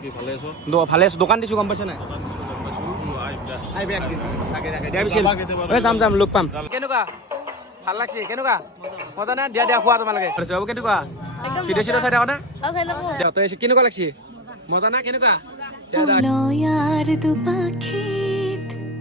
কি ভালে আছো? দোকান দিছো গম পাইছে নাই? যাম যাম লগ পাম। কেনেকুৱা? ভালো লাগছে? কেনেকুৱা? মজা। নে? দিয়া দিয়া খোৱা তোমালোকে। বাবু কেনেকুৱা? ভিডিঅ' চিডিঅ' চাই থাকা নে? দিয়া তই কেনেকুৱা লাগছে? মজা না? কেনেকুৱা?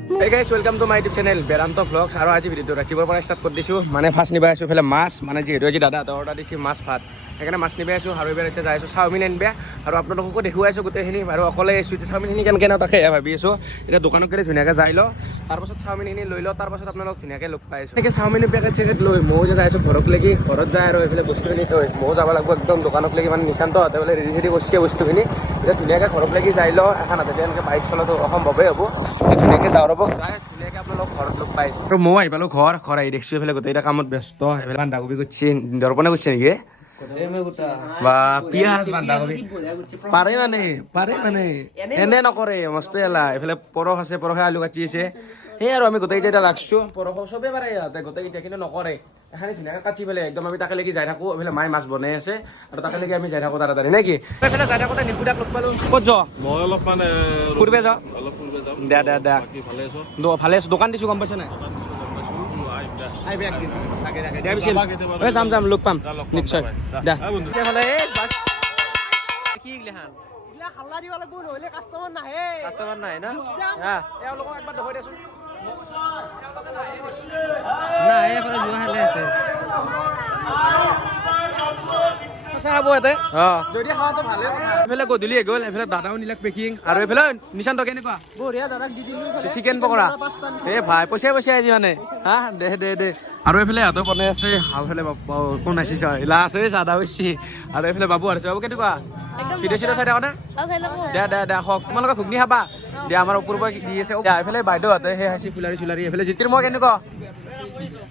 Welcome to my YouTube channel Vedanta vlogs. আৰু আজি ভিডিঅ'টো ৰাতিপুৱাৰ পৰা ষ্টাৰ্ট কৰি দিছোঁ মানে ফাৰ্ষ্ট নিবাই আছোঁ এইফালে মাছ মানে যিহেতু আজি দাদা এটা অৰ্ডাৰ দিছে মাছ ভাত। সেইকাৰণে মাছ নিবাই আছোঁ আৰু এইবাৰ এতিয়া যাই আছোঁ চাওমিন আনিবা। আৰু আপোনালোককো দেখুৱাই আছোঁ গোটেইখিনি, আৰু অকলে আছোঁ এতিয়া চাওমিনখিনি কেনেকৈ নাও তাকে ভাবি আছোঁ। এতিয়া দোকানত গ'লে ধুনীয়াকৈ যাই লওঁ তাৰপাছত চাওমিনখিনি লৈ লওঁ তাৰপাছত আপোনালোক ধুনীয়াকৈ লগ পাই আছোঁ। এনেকৈ চাওমিনৰ পেকেট চেকেট লৈ ময়ো যে যাই আছোঁ ঘৰত লাগি, ঘৰত যায় আৰু এইফালে বস্তুখিনি থৈ, ময়ো যাব লাগিব একদম দোকানত লাগি মানে নিশান্ত হাতে বোলে ৰেডি চেডি কৰিছে বস্তুখিনি। এতিয়া ধুনীয়াকৈ ঘৰত লাগি যাই লওঁ এখন হাতে এনেকৈ বাইক চলাটো অসম্ভৱেই হ'ব। ধুনীয়াকৈ যাওঁ ৰ'ব। যায় ধুনীয়াকৈ আপোনালোক ঘৰত লগ পাইছোঁ আৰু ময়ো আহি পালোঁ ঘৰ ঘৰ আহি দেখিছোঁ এইফালে গোটেইকেইটা কামত ব্যস্ত। এইফালে বান্ধাকবি কৰিছে দৰ্পণে কৰিছে নেকি? বা পিয়াজ বান্ধাকবি। পাৰে মানে পাৰে মানে। এনে নকৰে মস্ত এলা এইফালে পৰস আছে পৰসে আলু কাটি আছে। সেই আৰু আমি গোটেইকেইটা এতিয়া লাগছোঁ। চবেই পাৰে ইহঁতে গোটেইকেইটা কিন্তু নকৰে। এখানি ধুনীয়াকৈ কাটি পেলাই একদম আমি তাকে লাগি যাই থাকোঁ। এইফালে মায়ে মাছ বনাই আছে আৰু তাকে লাগি আমি যাই থাকোঁ তাড়াতাড়ি নে কি? এইফালে যাই থাকোঁতে নিপুদাক লগ পালোঁ। ক'ত যোৱা মই অলপমান ফুৰিব যাওঁ অলপ ফুৰিব যাম। দে দে দে। ভালে আছো? ভালে আছোঁ। দোকান দিছোঁ গম পাইছা নাই যাম যাম লগ পাম। নিশ্চয়। যাবা। যা। দে। আহ, বন্ধু। তেতিয়াহ'লে এই বাছ কি কাষ্টমাৰ নাই না? তেওঁলোকক একবাৰ দেখুৱাই দেচোন যোৱা হালে আছে। এইফালে গধূলি গ'ল এইফালে দাদাও নিলাক পেকিং আৰু এইফালে নিশান্ত কেনেকুৱা? চিকেন পকৰা। এ ভাই পইচাই পইচাই আজি মানে। হা দে দে দে। আৰু এইফালে ইহঁতেও বনাই আছে বাবু কোন আহিছে ইলা আছে চাদা হৈছে আৰু এইফালে বাবু আহিছে। বাবু কেনেকুৱা? ভিডিঅ' চিডিঅ' চাই থাকা। নে দে দে দে হওক তোমালোকে ঘুগনি খাবা। দিয়া আমাৰ পৰা দি আছে? দিয়া এইফালে বাইদেউহঁতে সেই হাঁচি ফুলাৰী চুলাৰী এইফালে জিতিৰ মই কেনেকুৱা?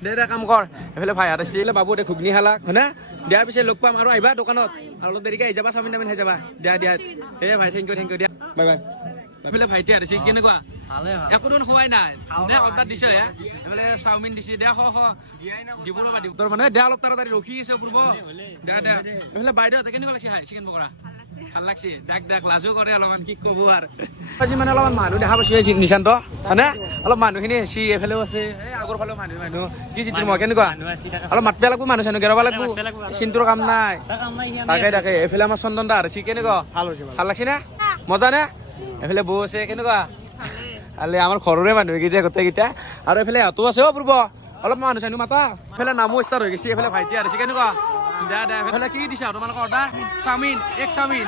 দে দে কাম কৰ। এইফালে ভাইহঁত আছে। এইফালে বাবু দে ঘুগনি খালা হয়নে? দিয়াৰ পিছে লগ পাম আৰু আহিবা দোকানত। আৰু অলপ দেৰিকৈ আহি যাবা চাওমিন টামিন খাই যাবা। দিয়া দিয়া। এই ভাই থেংক ইউ থেংক ইউ দিয়া। Bye bye. এইফালে ভাইটি আহিছে কেনেকুৱা? একো দেখোন খোৱাই নাই। দে অৰ্ডাৰ দিছে হে এইফালে চাওমিন দিছে দে খ খ দিব ৰবা দিব। মানে দে অলপ তাড়াতাড়ি ৰখি আছে পূৰ্ব দে দে। এইফালে বাইদেউহঁতে কেনেকুৱা লাগছে? খাই চিকেন পকৰা ভালো লাগছে? ডাক ডাক লাজো কৰে অলপমান কি ক'ব আৰু। আজি মানে অলপমান মানুহ দেখা পাইছো এই নিশান্ত হয়নে? অলপ মানুহখিনি হেচি এইফালেও আছে এই আগৰ ফালেও মানুহ মানুহ। কি চিত্ৰ মই কেনেকুৱা? অলপ মাতব লাগব মানুহ চানুহ গেৰাব লাগব। চিন্তুৰ কাম নাই। তাকে তাকে এইফালে আমাৰ চন্দন দা আছে কেনেকুৱা? ভালো লাগছে নে? মজা নে? এইফালে বৌ আছে কেনেকুৱা? ভালে আমাৰ ঘৰৰে মানুহ এইকেইটা গোটেইকেইটা আৰু এইফালে ইহঁতো আছে অ পূৰ্ব অলপ মানুহ চানুহ মাতা? এইফালে নামো ষ্টাৰ্ট হৈ গৈছে এইফালে ভাইটি আহিছে কেনেকুৱা? দিয়া দিয়া এইফালে কি দিছা? তোমালোকৰ অৰ্ডাৰ? চাওমিন, এক চাওমিন।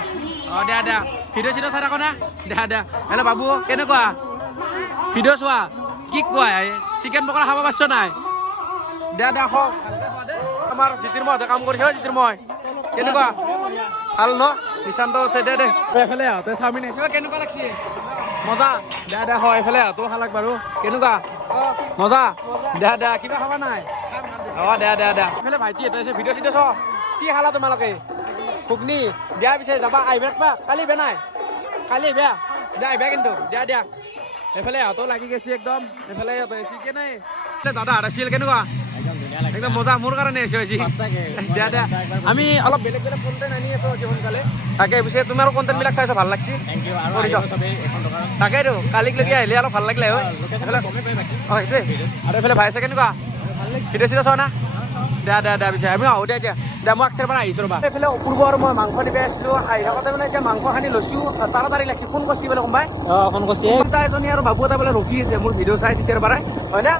অঁ দিয়া দিয়া ভিডিঅ' চিডিঅ' চাই থাকো না দিয়া দিয়া হেল্ল' বাবু, কেনেকুৱা? ভিডিঅ' চোৱা। কি কোৱা? চিকেন পকৰা খাব পাৰছ নাই? দিয়া দিয়া খওক আমাৰ জিতিৰময়হঁতে কাম কৰিছে জিতিৰময় কেনেকুৱা? ভালো ন? নিশান্ত আছে, দে দে। এইফালে আহোঁতে চাওমিন আহিছে কেনেকুৱা লাগছে? মজা। দে দে হয় এইফালে আহোঁতেও খালাক বাৰু। কেনেকুৱা? মজা? দে দে, কিবা খাবা নাই? অঁ দে দে দে। এইফালে ভাইটি এটা আছে ভিডিঅ' চিডিঅ' চ কি খালা তোমালোকে? ঘুগনি। দিয়া পিছে যাবা আহিবা কিবা কালি আহিবা নাই? কালি আহিবা দিয়া আহিবা কিন্তু। দিয়া দিয়া। এইফালে ইহঁতো লাগি গৈছে একদম। এইফালে চিকেন আছিল কেনেকুৱা? একদম মজা মোৰ কাৰণে আহিছে আজি দিয়া দিয়া। আমি অলপ বেলেগ বেলেগ কণ্টেণ্ট আনি আছো আজি সোনকালে। তাকে পিছে তোমাৰ কণ্টেণ্টবিলাক চাইছা ভালো লাগছে? তাকেইতো কালিক লৈকে আহিলে অলপ ভালো লাগিলে হয়। অঁ সেইটোৱে। আৰু এইফালে ভাই আছে কেনেকুৱা? ভিডিঅ' চিডিঅ' চোৱা না? দিয়া দিয়া দিয়া পিছে আমি আহোঁ দিয়া এতিয়া দিয়া মই আগচাৰ পৰা আহিছোঁ ৰ'বা। এইফালে অপূৰ্ব আৰু মই মাংস দিবাই আছিলোঁ আহি থাকোঁতে মানে এতিয়া মাংস খানি লৈছোঁ তাড়াতাড়ি লাগছে ফোন কৰিছে বোলে কোনোবাই ফোন কৰিছে। কোনোবা এজনী আৰু বাবু এটা বোলে ৰখি আছে মোৰ ভিডিঅ' চাই তেতিয়াৰ পৰাই হয় না?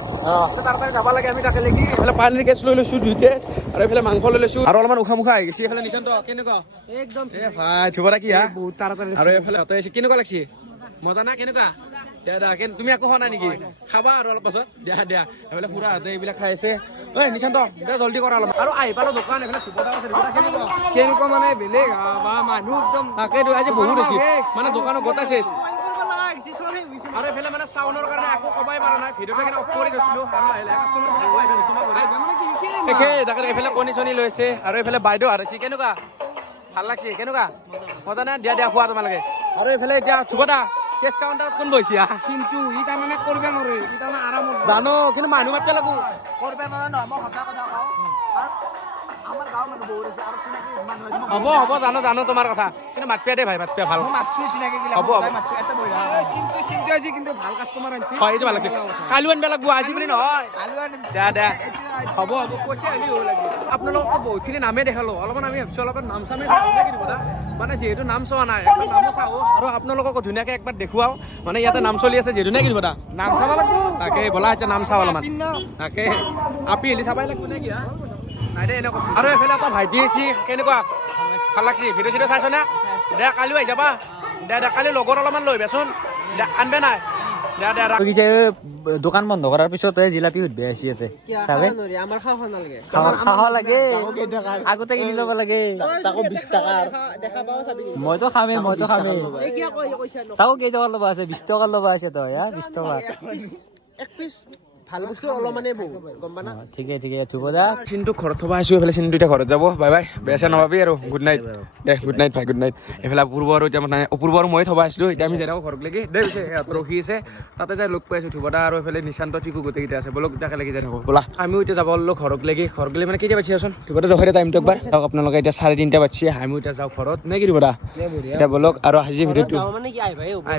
তাড়াতাড়ি যাব লাগে আমি তাকে লাগি। এইফালে পানীৰ গেছ লৈ লৈছোঁ দুই গেছ আৰু এইফালে মাংস লৈ লৈছোঁ। আৰু অলপমান উশাহ মুখা আহি গৈছে এইফালে নিশান্ত কেনেকুৱা? একদম। এ ভাই থুবৰা কি হা? বহুত তাড়াতাড়ি আৰু এইফালে আহিছে কেনেকুৱা লাগছে? মজা না কেনেকুৱা? দিয়া দিয়া কেন তুমি একো খোৱা নাই নেকি? খাবা আৰু অলপ পাছত। দিয়া দিয়া। এইফালে খুৰাহঁতে এইবিলাক খাই আছে। ঐ নিশান্ত দিয়া জল্দি কৰা অলপ। আৰু আহি পালো দোকান আছে কেনেকুৱা? মানে বেলেগ বা মানুহ একদম তাকেইতো আজি বহুত হৈছে। মানে দোকানত গোটাই চেছ। আৰু এইফালে মানে চাউণ্ডৰ কাৰণে একো ক'বই পৰা নাই। ভিডিঅ'টো কেনে অফ কৰি গৈছিলোঁ আৰু লাহে মানে তাকে এইফালে কণী চণী লৈছে আৰু এইফালে বাইদেউ হাৰাইছে কেনেকুৱা? ভালো লাগছে কেনেকুৱা? মজা নে দিয়া দিয়া খোৱা তোমালোকে। আৰু এইফালে এতিয়া ধুপদা কেছ কাউণ্টাৰত কোন বহিছে আহ? চিন্তু ই তাৰমানে কৰিব নোৱাৰে ই তাৰমানে আৰামত জানো কিন্তু মানুহ মাতিব লাগো। কৰিব নোৱাৰে নহয় মই সঁচা কথা কওঁ। আমাৰ গাঁৱৰ মানুহ বহুত আছে আৰু চিনাকি মানুহ হ'ব হ'ব জানো। জানো তোমাৰ কথা। কিন্তু মাতপিয়া দেই ভাই মাতপিয়া ভালো। মাতছো চিনাকি গিলা হ'ব, মাতছো এটা বহিৰা চিন্তু চিন্তু আজি কিন্তু ভালো কাষ্টমাৰ আনছি। হয় এইটো ভালো লাগিছে। কালিও আনিব লাগিব আজি বুলি নহয়। আলু আনিম দে দে। হ'ব হ'ব পইচা আহিলে হ'ব লাগে আপোনালোকতো বহুতখিনি নামেই দেখাল। অলপমান আমি ভাবিছোঁ অলপমান নাম চামেই? মানে যিহেতু নাম চোৱা নাই একবাৰ নামো চাওঁ আৰু আপোনালোককো ধুনীয়াকৈ একবাৰ দেখুৱাও। মানে ইয়াতে নাম চলি আছে যিহেতু নে কি দিব দা? নাম চাব লাগিব। তাকে বলা এতিয়া নাম চাওঁ অলপমান। তাকে আপি হেলি চাবাই লাগিব নে কি নাই দে এনেকুৱা আৰু এইফালে এটা ভাইটি আহিছে কেনেকুৱা? ভালো লাগছি ভিডিঅ' চিডিঅ' চাইছ নে দে কালিও আহি যাবা। দে দে কালি লগত অলপমান লৈ আহিবাচোন। দে আনবে নাই। দোকান বন্ধ কৰাৰ পিছতে জিলাপি উঠবে আহিছে ইয়াতে। চাবে? খাব লাগে। আগতে কিনি ল'ব লাগে। টকাৰ মইতো খামেই মইতো খামেই তাকো কেই টকা ল'ব আছে। বিশ টকা ল'ব আছে তই হা বিশ টকা। এক পিচ ভালো বস্তু অলপমানে গম পানা ঠিকে ঠিকে ধুব দা চিনটো ঘৰত থবা আহিছোঁ এইফালে চিনটো এতিয়া ঘৰত যাব। বাই বাই বেয়া চেয়া নাপাবি আৰু। গুড নাইট দে গুড নাইট ভাই গুড নাইট এইফালে অপূৰ্ব আৰু এতিয়া মানে অপূৰ্ব আৰু মই থবা আহিছিলোঁ এতিয়া আমি যাই থাকোঁ লাগি। দে পিছে সিহঁত ৰখি আছে। তাতে যাই লগ পাই আছোঁ ধুবদা আৰু এইফালে নিশান্ত চিকু গোটেইকেইটা আছে। বলক একেলগে যাই থাকোঁ। ব'লা। আমিও এতিয়া যাব ল'লো ঘৰত লাগি। ঘৰত গ'লে মানে কেতিয়া বাচি আছোন ধুবদা দখৰে টাইমটো একবাৰ চাওক আপোনালোকে এতিয়া চাৰে তিনিটা বাচি আমিও এতিয়া যাওঁ ঘৰত। নে কি ধুবদা এতিয়া বলক আৰু আজিৰ ভিডিঅ'টো। মানে কি আই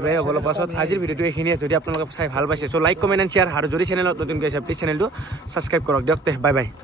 ভাই হ'ব পাছত আজিৰ ভিডিঅ'টো এইখিনিয়ে। যদি আপোনালোকে চাই ভালো পাইছে চ' লাইক কমেণ্ট এণ্ড শ্বেয়াৰ আৰু যদি চেনেলত নতুনকৈ প্লিজ চেনেলটো ছাবস্ক্ৰাইব কৰক। দিয়ক তে বাই বাই